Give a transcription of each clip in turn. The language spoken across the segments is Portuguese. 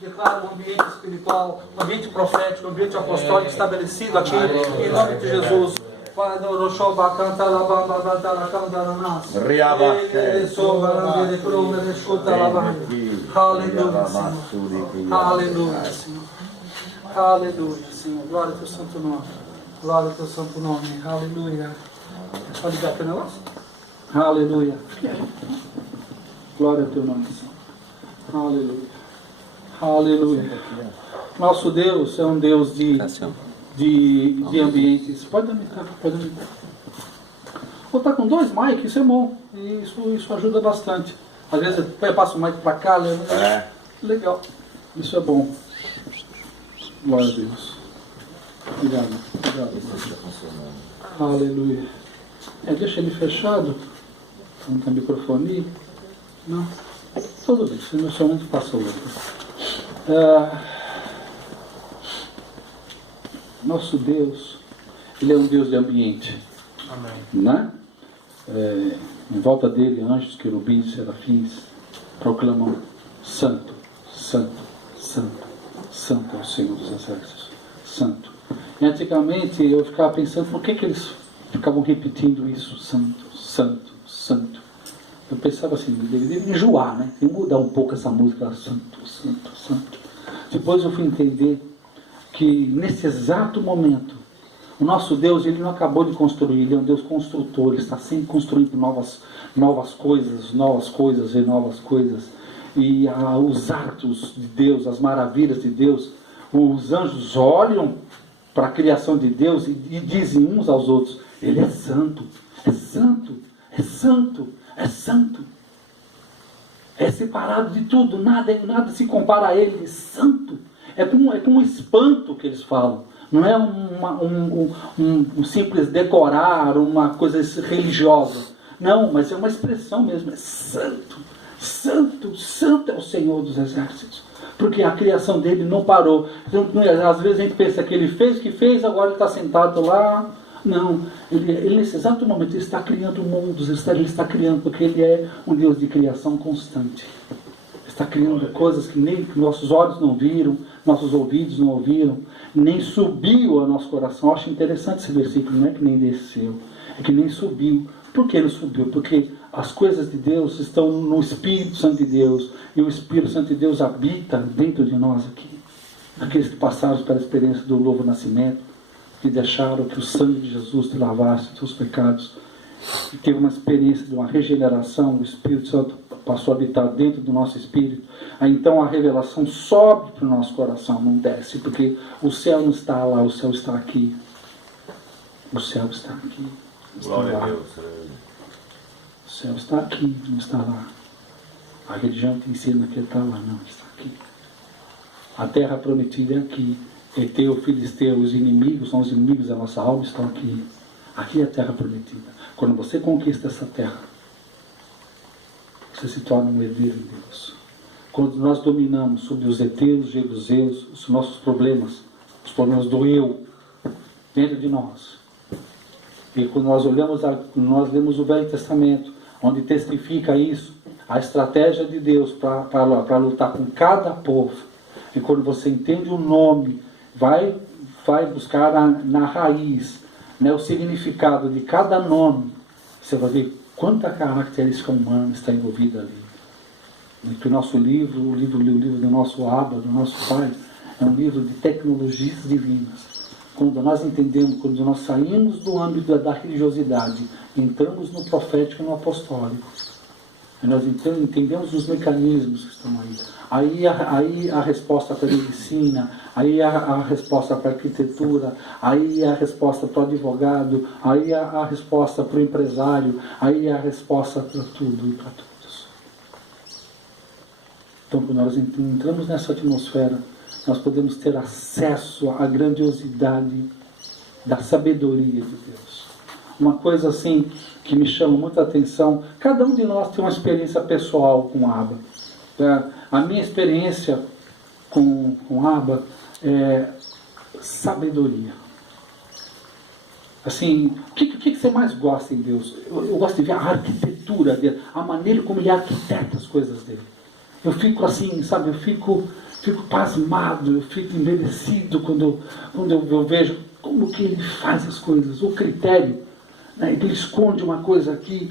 Declaro um ambiente espiritual, um ambiente profético, um ambiente apostólico estabelecido aqui, em nome de Jesus. Aleluia, Senhor. Aleluia, Senhor. Glória ao teu santo nome. Glória ao teu santo nome. Aleluia. É só ligar aqui o negócio? Aleluia. Glória ao teu nome, Senhor. Aleluia. Aleluia. Nosso Deus é um Deus de ambientes. Pode dar microfone, pode dar microfone. Ou tá com 2 mics, isso é bom. Isso ajuda bastante. Às vezes eu passo o mic para cá, legal. Isso é bom. Glória a Deus. Obrigado. Aleluia. Deixa ele fechado. Não tem microfone? Não. Tudo bem, se não somente passa o outro. Nosso Deus, Ele é um Deus de ambiente. Amém. Né? Em volta dele, anjos, querubins, serafins proclamam: Santo, Santo, Santo, Santo é o Senhor dos Exércitos. Santo. E antigamente eu ficava pensando, por que eles ficavam repetindo isso? Santo, Santo, Santo. Eu pensava assim, deveria enjoar, né? Tem que mudar um pouco essa música, Santo, Santo, Santo. Depois eu fui entender que nesse exato momento, o nosso Deus, Ele não acabou de construir, Ele é um Deus construtor, Ele está sempre construindo novas coisas. E os atos de Deus, as maravilhas de Deus, os anjos olham para a criação de Deus e dizem uns aos outros: Ele é santo, é santo, é santo, é santo. É separado de tudo, nada se compara a Ele, é santo. É com um espanto que eles falam. Não é um simples decorar, uma coisa religiosa. Não, mas é uma expressão mesmo. É santo, santo, santo é o Senhor dos Exércitos. Porque a criação dele não parou. Às vezes a gente pensa que ele fez o que fez, agora ele está sentado lá. Não, ele nesse exato momento ele está criando mundos, ele está criando, porque ele é um Deus de criação constante. Está criando coisas que nem nossos olhos não viram, nossos ouvidos não ouviram, nem subiu ao nosso coração. Eu acho interessante esse versículo, não é que nem desceu, é que nem subiu. Por que não subiu? Porque as coisas de Deus estão no Espírito Santo de Deus, e o Espírito Santo de Deus habita dentro de nós aqui. Aqueles que passaram pela experiência do novo nascimento, que deixaram que o sangue de Jesus te lavasse os seus pecados, e teve uma experiência de uma regeneração, o Espírito Santo passou a habitar dentro do nosso espírito. Aí então a revelação sobe para o nosso coração, não desce, porque o céu não está lá, o céu está aqui. O céu está aqui. Glória a Deus. O céu está aqui, não está lá. A religião te ensina que ele está lá, não, está aqui. A terra prometida é aqui. Eteu, Filisteu, os inimigos, são os inimigos da nossa alma, estão aqui. Aqui é a terra prometida. Quando você conquista essa terra, você se torna um herdeiro de Deus. Quando nós dominamos sobre os heteus, jebuseus, os nossos problemas, os problemas do eu, dentro de nós. E quando nós olhamos, nós lemos o Velho Testamento, onde testifica isso, a estratégia de Deus para lutar com cada povo. E quando você entende o nome, vai buscar na raiz, né, o significado de cada nome, você vai ver quanta característica humana está envolvida ali. E que o nosso livro, o livro do nosso Abba, do nosso Pai, é um livro de tecnologias divinas. Quando nós entendemos, quando nós saímos do âmbito da religiosidade, entramos no profético e no apostólico, e nós entendemos os mecanismos que estão aí. Aí a resposta para a medicina, aí a resposta para a arquitetura, aí a resposta para o advogado, aí a resposta para o empresário, aí a resposta para tudo e para todos. Então, quando nós entramos nessa atmosfera, nós podemos ter acesso à grandiosidade da sabedoria de Deus. Uma coisa assim que me chama muita atenção, cada um de nós tem uma experiência pessoal com Abba. A minha experiência com Abba é sabedoria. Assim, o que você mais gosta em Deus? Eu gosto de ver a arquitetura dele, a maneira como ele arquiteta as coisas dele. Eu fico assim, sabe, eu fico pasmado, eu fico embevecido quando eu vejo como que ele faz as coisas, o critério, né? Ele esconde uma coisa aqui,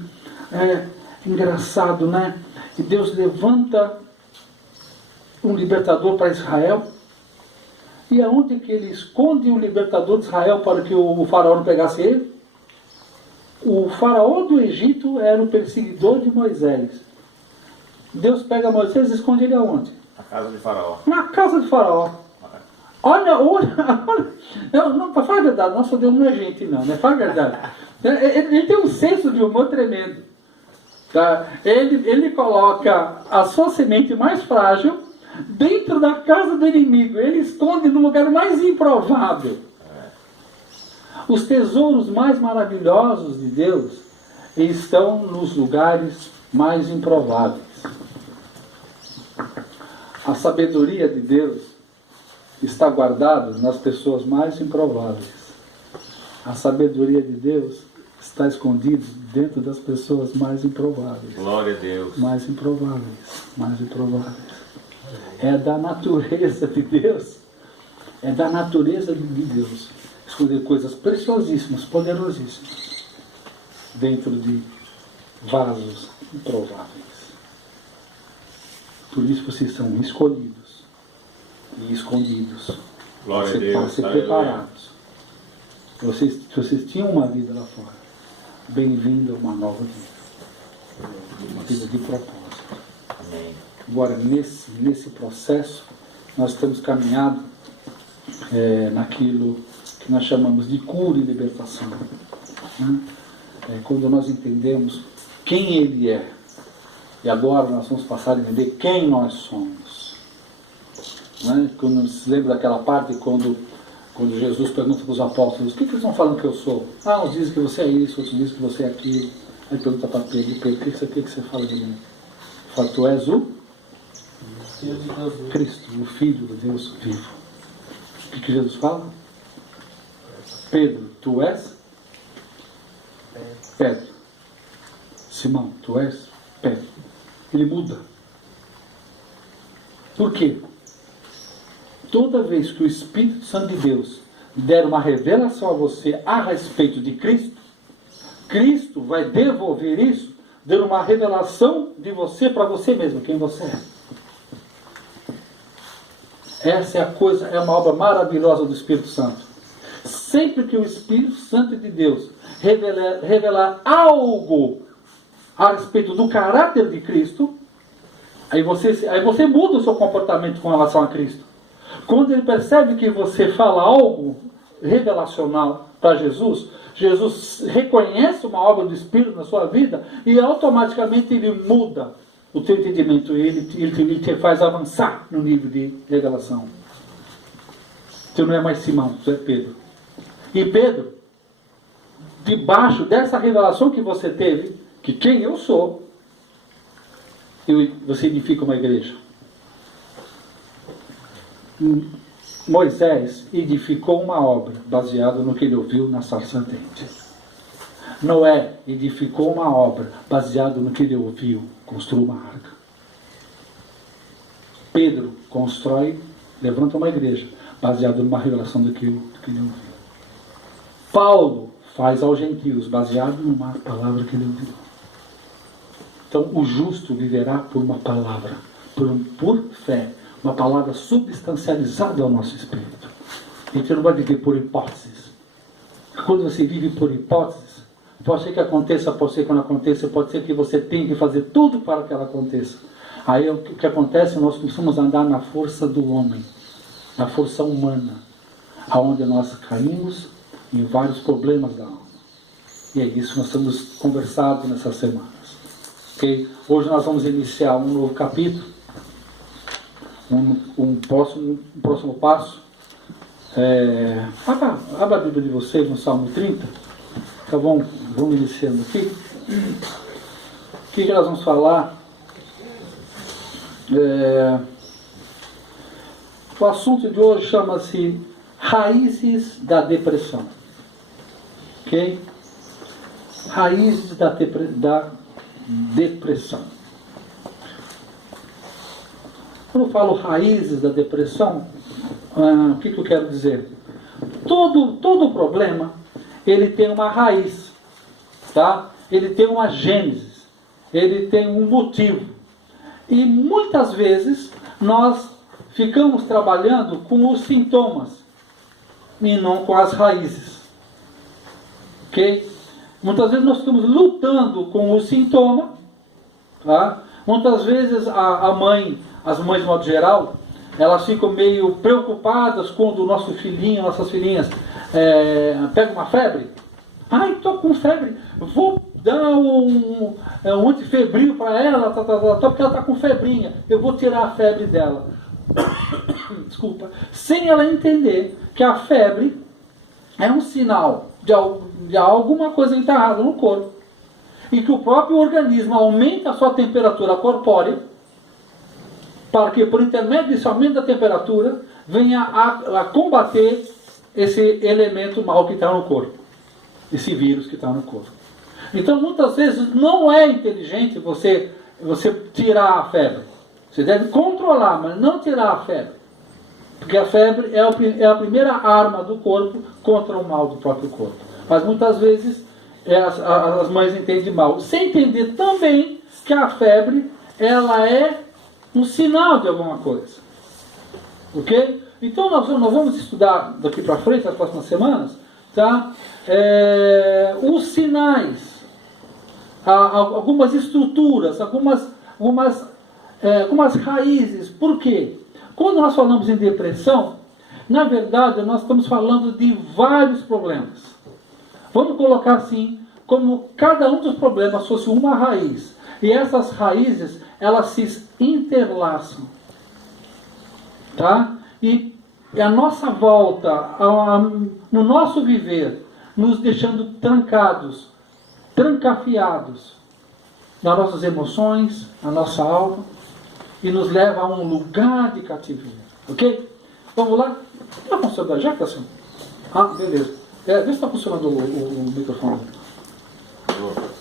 engraçado, né? E Deus levanta um libertador para Israel, e aonde que ele esconde o libertador de Israel para que o faraó não pegasse ele? O faraó do Egito era o perseguidor de Moisés. Deus pega Moisés e esconde ele aonde? Na casa de Faraó. Na casa de Faraó. Olha, não, para falar a verdade, nosso Deus não é gente não, né? Fala a verdade. Ele tem um senso de humor tremendo. Tá? Ele coloca a sua semente mais frágil dentro da casa do inimigo. Ele esconde no lugar mais improvável. Os tesouros mais maravilhosos de Deus estão nos lugares mais improváveis. A sabedoria de Deus está guardada nas pessoas mais improváveis. A sabedoria de Deus está escondida dentro das pessoas mais improváveis. Glória a Deus. Mais improváveis. Mais improváveis. É da natureza de Deus. É da natureza de Deus esconder coisas preciosíssimas, poderosíssimas, dentro de vasos improváveis. Por isso vocês são escolhidos e escondidos. Glória a Deus. Para ser preparados. Vocês tinham uma vida lá fora. Bem-vindo a uma nova vida. Uma vida de propósito. Amém. Agora, nesse processo, nós estamos caminhando naquilo que nós chamamos de cura e libertação. Né? Quando nós entendemos quem Ele é, e agora nós vamos passar a entender quem nós somos. Né? Quando se lembra daquela parte quando Jesus pergunta para os apóstolos: o que eles estão falando que eu sou? Uns dizem que você é isso, outros dizem que você é aquilo. Aí pergunta para Pedro: o que você fala de mim? Fala: tu és o Cristo, o Filho de Deus vivo. O que Jesus fala? Pedro, tu és Pedro. Simão, tu és Pedro. Ele muda. Por quê? Toda vez que o Espírito Santo de Deus der uma revelação a você a respeito de Cristo, Cristo vai devolver isso, dando uma revelação de você para você mesmo, quem você é. Essa é uma obra maravilhosa do Espírito Santo. Sempre que o Espírito Santo de Deus revelar algo a respeito do caráter de Cristo, aí você muda o seu comportamento com relação a Cristo. Quando ele percebe que você fala algo revelacional para Jesus, Jesus reconhece uma obra do Espírito na sua vida e automaticamente ele muda o teu entendimento, ele te faz avançar no nível de revelação. Você não é mais Simão, você é Pedro. E Pedro, debaixo dessa revelação que você teve, que quem eu sou, você edifica uma igreja. Moisés edificou uma obra baseada no que ele ouviu na sarça ardente. Noé edificou uma obra baseada no que ele ouviu, construiu uma arca. Pedro levanta uma igreja baseada numa revelação do que ele ouviu. Paulo faz aos gentios baseado numa palavra que ele ouviu. Então o justo viverá por uma palavra, por fé, uma palavra substancializada ao nosso espírito. A gente não vai viver por hipóteses. Quando você vive por hipóteses, pode ser que aconteça, pode ser que não aconteça, pode ser que você tenha que fazer tudo para que ela aconteça. Aí o que acontece? Nós começamos a andar na força do homem, na força humana, aonde nós caímos em vários problemas da alma. E é isso que nós estamos conversando nessas semanas. Okay? Hoje nós vamos iniciar um novo capítulo, um próximo passo. Abra a Bíblia de vocês no Salmo 30. Então vamos iniciando aqui. O que nós vamos falar? O assunto de hoje chama-se Raízes da Depressão. Ok? Raízes da depressão. Quando eu falo raízes da depressão, o que eu quero dizer? Todo problema, ele tem uma raiz, tá? Ele tem uma gênese, ele tem um motivo. E muitas vezes nós ficamos trabalhando com os sintomas e não com as raízes. Ok? Muitas vezes nós ficamos lutando com o sintoma, tá? Muitas vezes as mães de modo geral, elas ficam meio preocupadas quando o nosso filhinho, nossas filhinhas pegam uma febre. Ai, estou com febre, vou dar um antifebril para ela, porque ela está com febrinha, eu vou tirar a febre dela. Desculpa. Sem ela entender que a febre é um sinal de alguma coisa enterrada no corpo. E que o próprio organismo aumenta a sua temperatura corpórea, para que por intermédio desse aumento da temperatura venha a combater esse elemento mau que está no corpo. Esse vírus que está no corpo. Então muitas vezes não é inteligente você tirar a febre. Você deve controlar, mas não tirar a febre. Porque a febre é a primeira arma do corpo contra o mal do próprio corpo. Mas muitas vezes as mães entendem mal. Sem entender também que a febre ela é um sinal de alguma coisa. Ok? Então nós vamos estudar daqui para frente, nas próximas semanas, tá? Os sinais, algumas estruturas, algumas raízes. Por quê? Quando nós falamos em depressão, na verdade nós estamos falando de vários problemas. Vamos colocar assim, como cada um dos problemas fosse uma raiz. E essas raízes, elas se interlaçam. Tá? E a nossa volta, no nosso viver, nos deixando trancafiados nas nossas emoções, na nossa alma, e nos leva a um lugar de cativeiro. Ok? Vamos lá? Está funcionando já, Cassio? Ah, beleza. Vê se está funcionando o microfone.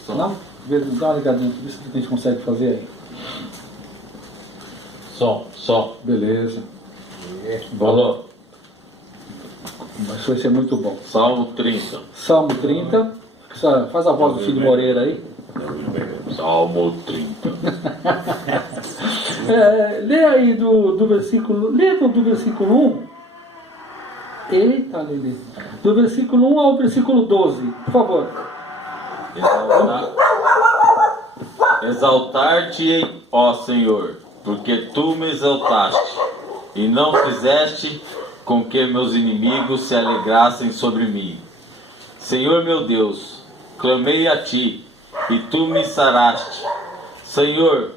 Não? Dá uma ligadinha, vê se a gente consegue fazer aí. Só. Beleza. Falou. Mas vai ser muito bom. Salmo 30. Salmo 30. Faz a voz do Cid Moreira aí. Salmo 30. Lê aí do versículo. Lê do versículo 1. Eita, Lili. Do versículo 1 ao versículo 12. Por favor. Exaltar-te, ó Senhor, porque tu me exaltaste, e não fizeste com que meus inimigos se alegrassem sobre mim. Senhor meu Deus, clamei a ti, e tu me saraste. Senhor,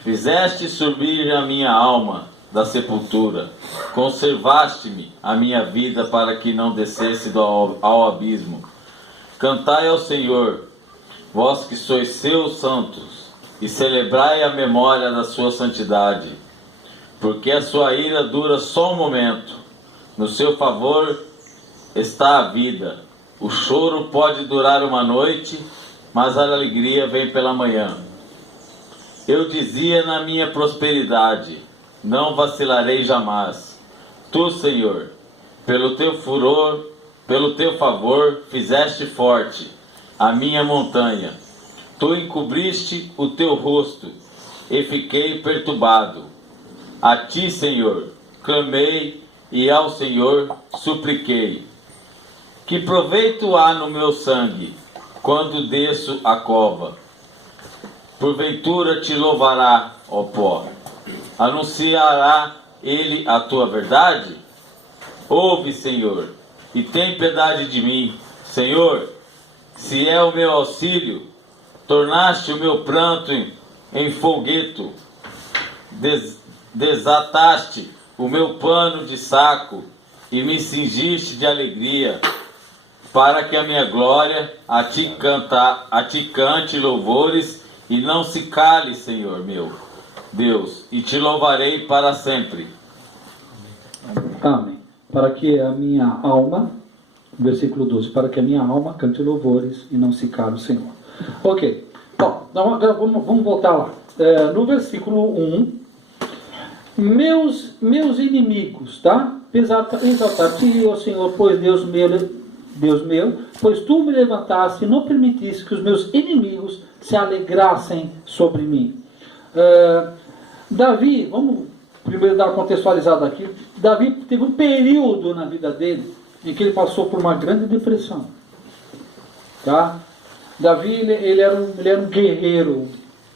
fizeste subir a minha alma da sepultura, conservaste-me a minha vida para que não descesse ao abismo. Cantai ao Senhor, vós que sois seus santos, e celebrai a memória da sua santidade, porque a sua ira dura só um momento, no seu favor está a vida. O choro pode durar uma noite, mas a alegria vem pela manhã. Eu dizia na minha prosperidade, não vacilarei jamais. Tu, Senhor, pelo teu furor, pelo teu favor, fizeste forte a minha montanha. Tu encobriste o teu rosto e fiquei perturbado. A ti, Senhor, clamei e ao Senhor supliquei. Que proveito há no meu sangue quando desço a cova? Porventura te louvará, ó pó. Anunciará ele a tua verdade? Ouve, Senhor, e tem piedade de mim. Senhor, se é o meu auxílio, tornaste o meu pranto em folgueto, desataste o meu pano de saco e me cingiste de alegria, para que a minha glória a ti cante louvores e não se cale, Senhor meu Deus, e te louvarei para sempre. Amém. Para que a minha alma Versículo 12. Para que a minha alma cante louvores e não se cale o Senhor. Ok. Bom, então agora vamos voltar lá. No versículo 1. Meus inimigos, tá? Exaltar-te, ó Senhor, pois Deus meu, pois tu me levantaste e não permitiste que os meus inimigos se alegrassem sobre mim. Davi, vamos primeiro dar uma contextualizada aqui. Davi teve um período na vida dele em que ele passou por uma grande depressão. Tá? Davi, ele era um guerreiro.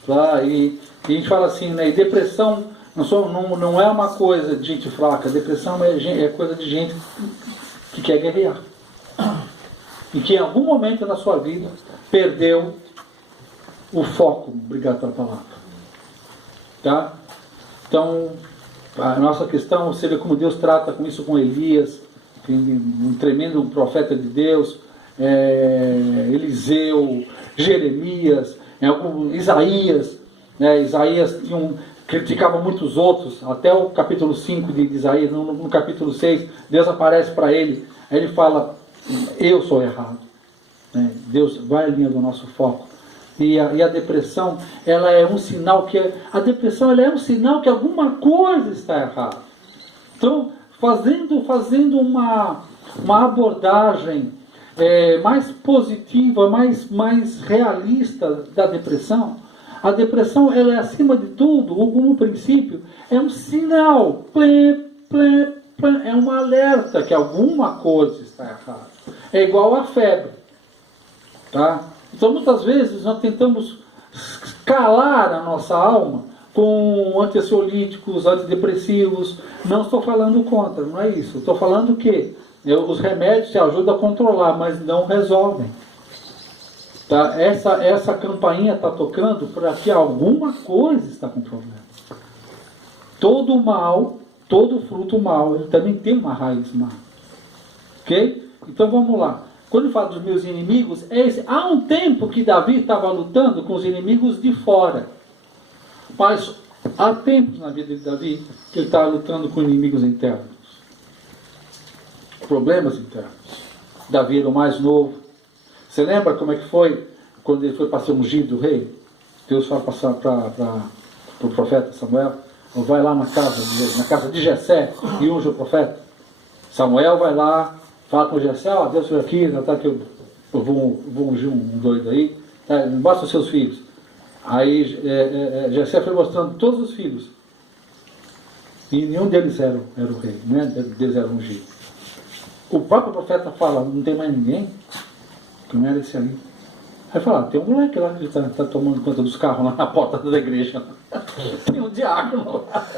Tá? E a gente fala assim, né? E depressão não é uma coisa de gente fraca. Depressão é coisa de gente que quer guerrear. E que em algum momento na sua vida perdeu o foco. Obrigado pela palavra. Tá? Então, a nossa questão, você vê como Deus trata com isso com Elias, um tremendo profeta de Deus, Eliseu, Jeremias, Isaías. Isaías criticava muitos outros, até o capítulo 5 de Isaías, no capítulo 6, Deus aparece para ele, aí ele fala, eu sou errado. Deus vai alinhando o nosso foco. E a depressão, ela é um sinal a depressão ela é um sinal que alguma coisa está errada. Então, fazendo uma abordagem mais positiva, mais realista da depressão, a depressão, ela é acima de tudo, como princípio, é um sinal, é um alerta que alguma coisa está errada. É igual a febre. Tá? Então, muitas vezes, nós tentamos calar a nossa alma com antiansiolíticos, antidepressivos. Não estou falando contra, não é isso. Estou falando que os remédios te ajudam a controlar, mas não resolvem. Tá? Essa campainha está tocando para que alguma coisa está com problema. Todo mal, todo fruto mal, ele também tem uma raiz má. Ok? Então, vamos lá. Quando ele fala dos meus inimigos, há um tempo que Davi estava lutando com os inimigos de fora. Mas há tempos na vida de Davi que ele estava lutando com inimigos internos. Problemas internos. Davi era o mais novo. Você lembra como é que foi quando ele foi para ser ungido do rei? Deus fala para o profeta Samuel, vai lá na casa de Jessé e unge o profeta. Samuel vai lá, fala com Jessé, Deus veio aqui, tá que eu vou ungir um doido aí, tá, mostra os seus filhos. Aí Jessé foi mostrando todos os filhos. E nenhum deles era o rei, né? Deles era ungido. O próprio profeta fala, não tem mais ninguém, que não era esse ali. Aí fala, tem um moleque lá que está tomando conta dos carros lá na porta da igreja. Tem um diácono lá,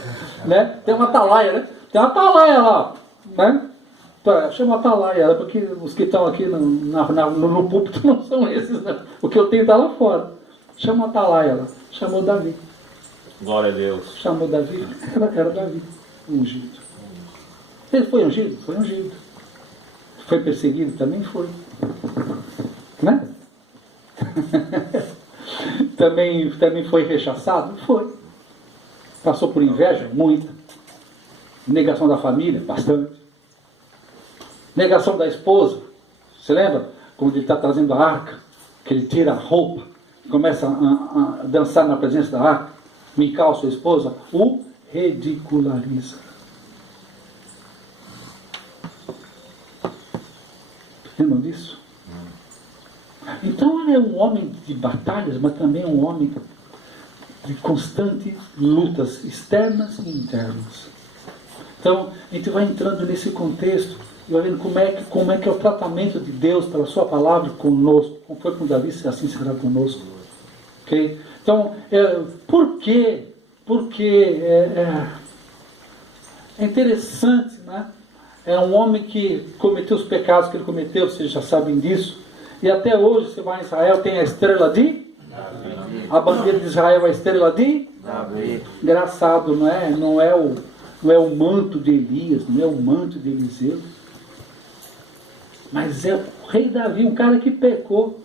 né? Tem uma atalaia, né? Tem uma atalaia lá, né? Chama atalaia, porque os que estão aqui no púlpito não são esses, né? O que eu tenho está lá fora. Chama atalaia lá. Chamou Davi. Glória a Deus. Chamou Davi. Era Davi, ungido. Ele foi ungido? Foi ungido. Foi perseguido? Também foi. Né? também foi rechaçado? Foi. Passou por inveja? Muita. Negação da família? Bastante. Negação da esposa? Você lembra? Quando ele está trazendo a arca, que ele tira a roupa, começa a dançar na presença da arca, Mical, sua esposa, o ridiculariza. Lembram disso? Então ele é um homem de batalhas, mas também é um homem de constantes lutas externas e internas. Então a gente vai entrando nesse contexto e vai vendo como é que é o tratamento de Deus pela sua palavra conosco, como foi com Davi, assim será conosco. Okay? Então, por quê? Porque é interessante, né? É um homem que cometeu os pecados que ele cometeu, vocês já sabem disso. E até hoje, você vai em Israel, tem a estrela de Davi. A bandeira de Israel é a estrela de Davi. Engraçado, não é? Não é o manto de Elias, não é o manto de Eliseu. Mas é o rei Davi, um cara que pecou.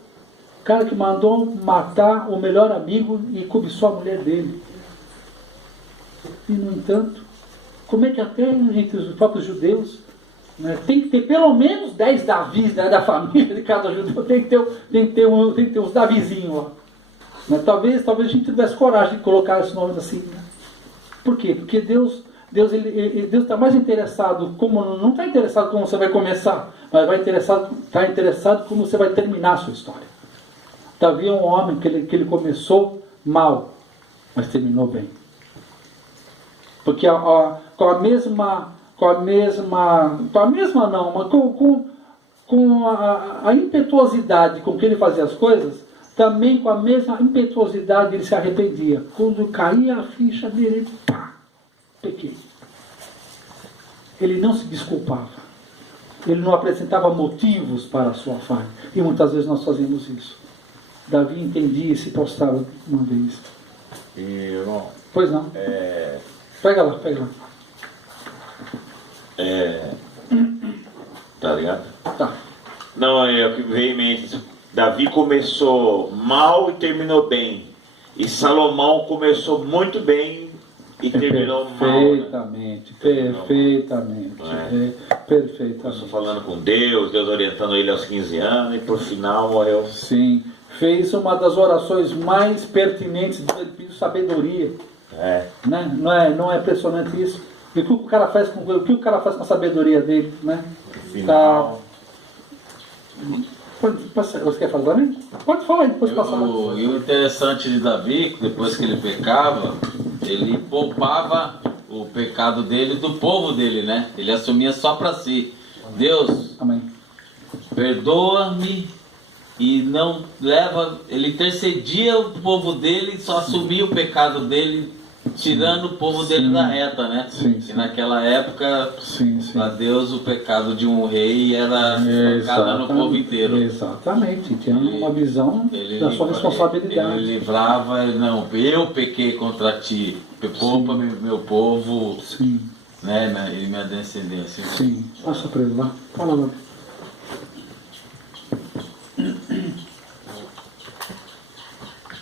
O cara que mandou matar o melhor amigo e cobiçou a mulher dele. E, no entanto, como é que até entre os próprios judeus Né? Tem que ter pelo menos 10 Davis, né, da família de cada judeu. Tem que ter uns Davizinhos lá. Né? Talvez a gente tivesse coragem de colocar esse nome assim. Né? Por quê? Porque Deus está mais interessado, não está interessado como você vai começar, mas está interessado como você vai terminar a sua história. Davi é um homem que ele começou mal, mas terminou bem. Porque com a impetuosidade com que ele fazia as coisas, também com a mesma impetuosidade ele se arrependia. Quando caía a ficha dele, ele, pá, pequei. Ele não se desculpava. Ele não apresentava motivos para a sua falha. E muitas vezes nós fazemos isso. Davi entendia e se prostrava uma vez. E, irmão, Pois não. Pega lá. tá ligado? Tá. Não, é o que veio em mente. Davi começou mal e terminou bem. E Salomão começou muito bem e terminou mal. Né? Perfeitamente. Começou falando com Deus orientando ele aos 15 anos e por final morreu. Sim. Fez uma das orações mais pertinentes dele, pediu sabedoria. Né? Não é impressionante isso? E o que o cara faz com a sabedoria dele? Né? Final. Você quer falar também? Pode falar aí, depois passar. E o interessante de Davi, depois que ele pecava, ele poupava o pecado dele do povo dele, né? Ele assumia só para si. Deus, Amém. perdoa-me. E não leva, ele intercedia o povo dele, só assumia o pecado dele, tirando o povo dele da reta, né? Sim. E naquela época, para Deus, o pecado de um rei era pecado no povo inteiro. Exatamente, tinha uma visão da sua responsabilidade. Ele livrava, não, eu pequei contra ti, poupa meu povo, né? E minha descendência. Sim, passa para ele lá, fala lá.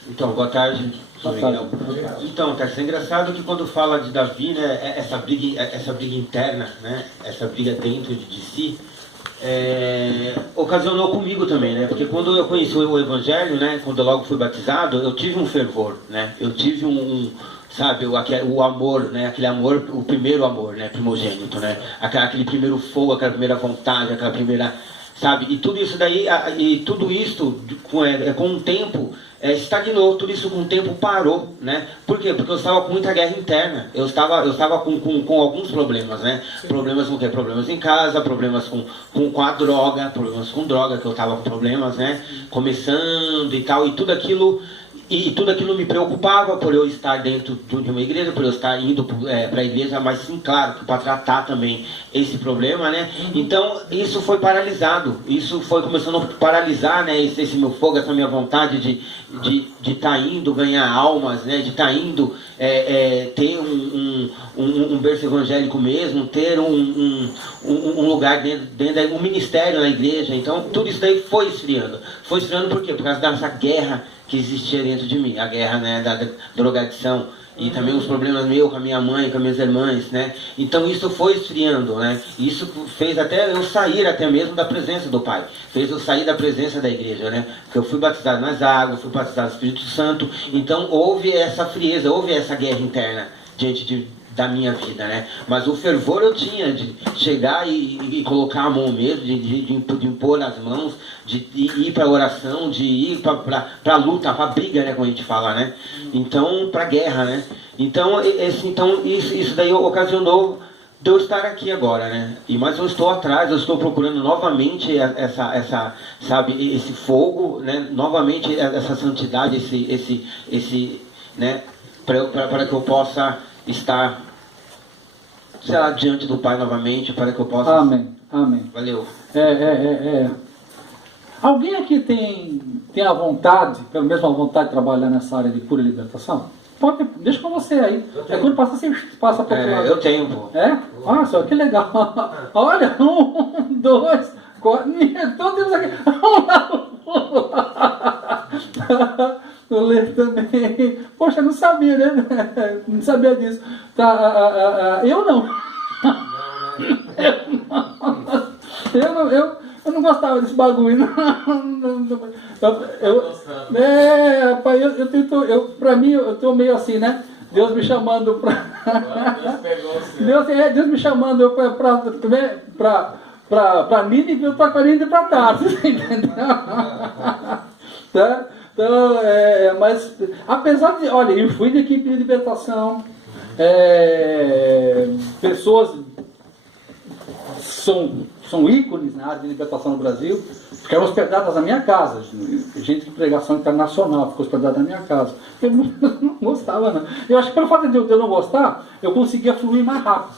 Então, boa tarde, sou Miguel. Então, cara, isso é engraçado que quando fala de Davi, né, essa briga interna, né, essa briga dentro de si, ocasionou comigo também, né, porque quando eu conheci o Evangelho, né, quando eu logo fui batizado, eu tive um fervor, né, eu tive sabe, o amor, né, aquele amor, o primeiro amor, né, primogênito, né, aquele primeiro fogo, aquela primeira vontade, aquela primeira, sabe, e tudo isso daí, com o tempo, estagnou, tudo isso com o tempo parou, né? Por quê? Porque eu estava com muita guerra interna, eu estava com alguns problemas, né? Problemas com o quê? Problemas em casa, problemas com a droga, problemas com droga, que eu estava com problemas, né? Começando e tal, e tudo aquilo me preocupava por eu estar dentro de uma igreja, por eu estar indo para a igreja, mas sim, claro, para tratar também esse problema, né? Então, isso foi paralisado, isso foi começando a paralisar, né? Esse meu fogo, essa minha vontade de estar indo ganhar almas, né? De estar indo ter um berço evangélico mesmo, ter um lugar dentro um ministério na igreja. Então, tudo isso daí foi esfriando. Foi esfriando por quê? Por causa dessa guerra que existia dentro de mim, a guerra, né, da drogadição, e também os problemas meus com a minha mãe, com as minhas irmãs, né? Então isso foi esfriando, né? Isso fez até eu sair até mesmo da presença do Pai, fez eu sair da presença da igreja, né? Porque eu fui batizado nas águas, fui batizado no Espírito Santo, então houve essa frieza, houve essa guerra interna diante da minha vida, né? Mas o fervor eu tinha de chegar e colocar a mão mesmo, de impor as mãos, de ir para a oração, de ir para a luta, para a briga, né? Como a gente fala, né? Então, para a guerra, né? Então, isso daí ocasionou de eu estar aqui agora, né? Mas eu estou atrás, eu estou procurando novamente sabe, esse fogo, né? Novamente essa santidade, esse né? Para que eu possa estar, sei lá, diante do Pai novamente, para que eu possa... Amém. Valeu. Alguém aqui tem a vontade, pelo menos a vontade de trabalhar nessa área de pura libertação? Pode, deixa com você aí. Quando passa, você passa para o lado. Eu tenho, pô. Nossa, que legal. Olha, 1, 2, 4. Então temos aqui. O Lê também. Poxa, não sabia, né? Não sabia disso. Eu não. Eu não gostava desse bagulho, não. Rapaz, pra mim, eu tô meio assim, né? Deus me chamando pra... Deus me chamando pra Nínive, eu tô com a Nínive pra Tarso, entendeu? Tá? Então, mas, apesar de... Olha, eu fui da equipe de libertação, pessoas são ícones na área de libertação no Brasil, ficaram hospedadas na minha casa, gente de pregação internacional ficou hospedada na minha casa. Eu não gostava, não. Eu acho que pelo fato de eu não gostar, eu conseguia fluir mais rápido.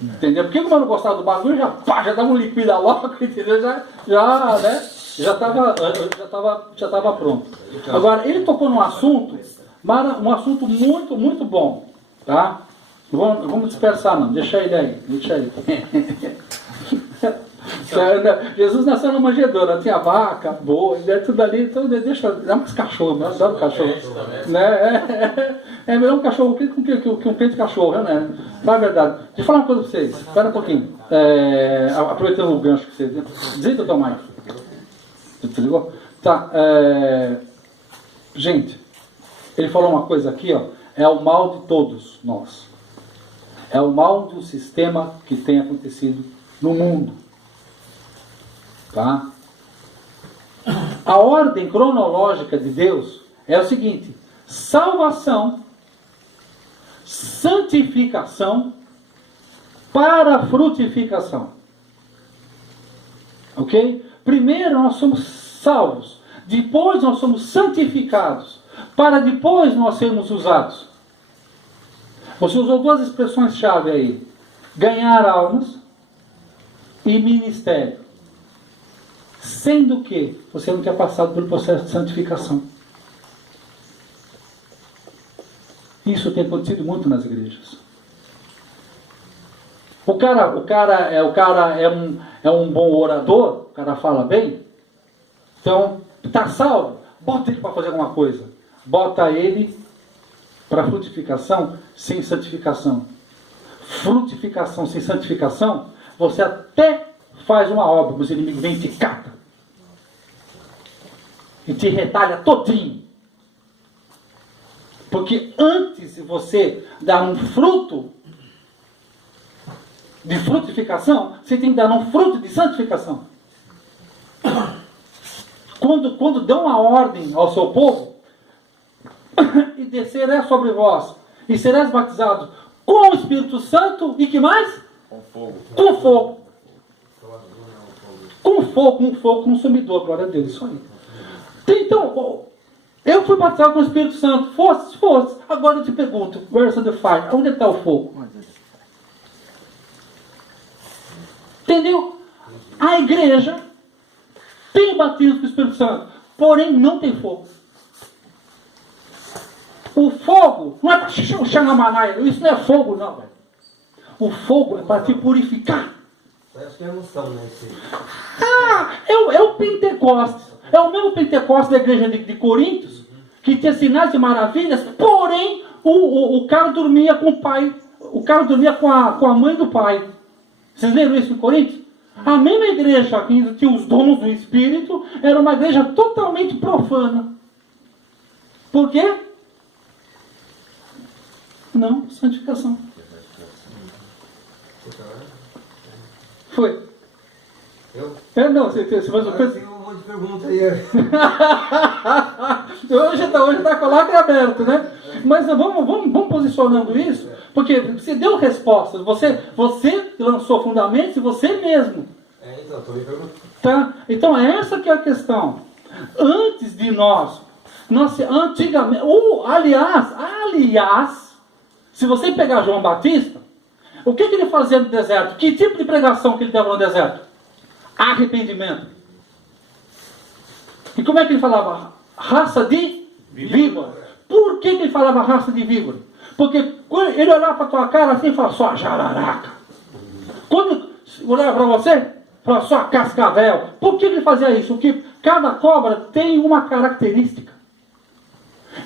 Entendeu? Porque como eu não gostava do bagulho, já dava um liquida logo, entendeu? Já estava pronto. Agora, ele tocou num assunto, um assunto muito, muito bom, tá? Vamos dispersar, não. Deixa ele aí. Jesus nasceu na manjedoura, tinha vaca, boi, tudo ali, então dá uns cachorros, eu adoro cachorro. Né? É melhor um cachorro que um peito de cachorro, né? Não é verdade. Deixa eu falar uma coisa para vocês, espera um pouquinho. Aproveitando o gancho que você desliga o teu mic. Você ligou? Tá. Gente, ele falou uma coisa aqui, ó. É o mal de todos nós. É o mal do sistema que tem acontecido no mundo. Tá? A ordem cronológica de Deus é o seguinte: salvação, santificação para frutificação. Ok? Primeiro nós somos salvos, depois nós somos santificados, para depois nós sermos usados. Você usou duas expressões-chave aí: ganhar almas e ministério. Sendo que você não tinha passado pelo processo de santificação. Isso tem acontecido muito nas igrejas. O cara é um bom orador, o cara fala bem, então está salvo, bota ele para fazer alguma coisa. Bota ele para frutificação sem santificação. Frutificação sem santificação, você até faz uma obra, os inimigos vêm e te cata. E te retalha todinho. Porque antes de você dar um fruto de frutificação, você tem que dar um fruto de santificação. Quando dão uma ordem ao seu povo, e descerá sobre vós, e serás batizados com o Espírito Santo, e que mais? Com fogo. Com fogo. Com fogo consumidor, glória a Deus, isso aí. Então, eu fui batizado com o Espírito Santo, fosse. Agora eu te pergunto, where's the fire? Onde está o fogo? Entendeu? A igreja tem batismo com o Espírito Santo, porém não tem fogo. O fogo não é para xangamanaia, isso não é fogo, não, velho. O fogo é para te purificar. Acho que é emoção, né? É o Pentecostes. É o mesmo Pentecostes da igreja de Coríntios, que tinha sinais e maravilhas, porém o cara dormia com o pai, o cara dormia com a mãe do pai. Vocês leram isso em Coríntios? A mesma igreja que tinha os dons do Espírito era uma igreja totalmente profana. Por quê? Não, santificação. Foi. Não, você faz o tem um monte de pergunta aí. Hoje está com a lacre aberto, né? Mas vamos posicionando isso, porque você deu respostas, você lançou fundamentos e você mesmo. Então, estou me perguntando. Tá? Então, essa que é a questão. Antes de nós antigamente, aliás, se você pegar João Batista, o que ele fazia no deserto? Que tipo de pregação que ele dava no deserto? Arrependimento. E como é que ele falava? Raça de víbora. Por que ele falava raça de víbora? Porque ele olhava para a tua cara assim e falava, sua jararaca. Quando olhava para você, falava, sua cascavel. Por que ele fazia isso? Porque cada cobra tem uma característica.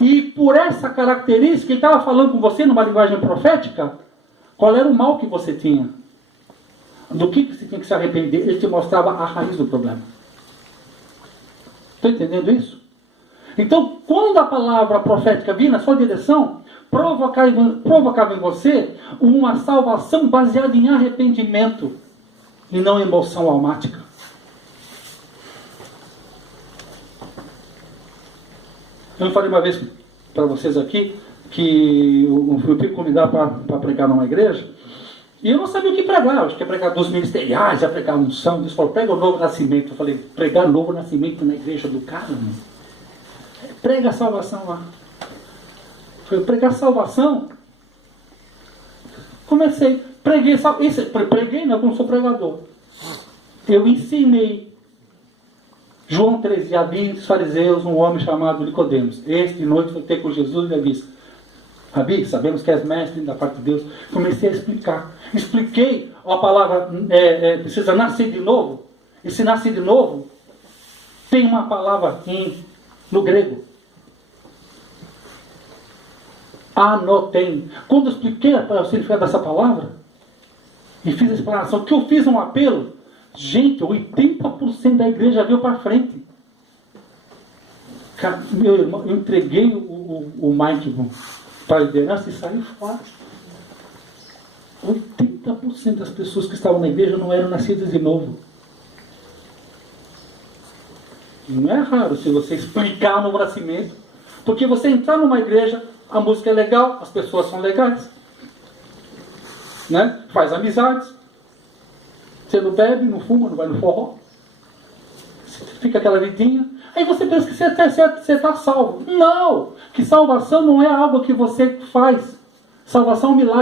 E por essa característica, ele estava falando com você numa linguagem profética, qual era o mal que você tinha. do que você tinha que se arrepender, ele te mostrava a raiz do problema. Está entendendo isso? Então, quando a palavra profética vinha na sua direção, provocava em você uma salvação baseada em arrependimento e não em emoção almática. Eu falei uma vez para vocês aqui que eu fui convidado para pregar numa igreja e eu não sabia o que pregar. Eu acho que ia pregar dos ministeriais, ia pregar unção. Eles falaram, prega o novo nascimento. Eu falei, pregar novo nascimento na igreja do cara? Não. Prega a salvação lá. Eu falei, pregar salvação? Comecei. Preguei, não, eu não sou pregador. Eu ensinei. João 13, havia entre os fariseus um homem chamado Nicodemos. Este de noite foi ter com Jesus e lhe disse, Rabi, sabemos que és mestre da parte de Deus. Comecei a explicar. Expliquei a palavra, precisa nascer de novo. E se nascer de novo, tem uma palavra no grego. Anotem. Quando eu expliquei o significado dessa palavra, e fiz a explanação, que eu fiz um apelo, gente, 80% da igreja veio para frente. Cara, meu irmão, eu entreguei o Mike para a liderança e saí fora. 80% das pessoas que estavam na igreja não eram nascidas de novo. Não é raro se você explicar o novo nascimento. Porque você entrar numa igreja, a música é legal, as pessoas são legais. Né? Faz amizades. Você não bebe, não fuma, não vai no forró. Fica aquela vidinha. Aí você pensa que você está salvo. Não! Que salvação não é algo que você faz. Salvação é um milagre.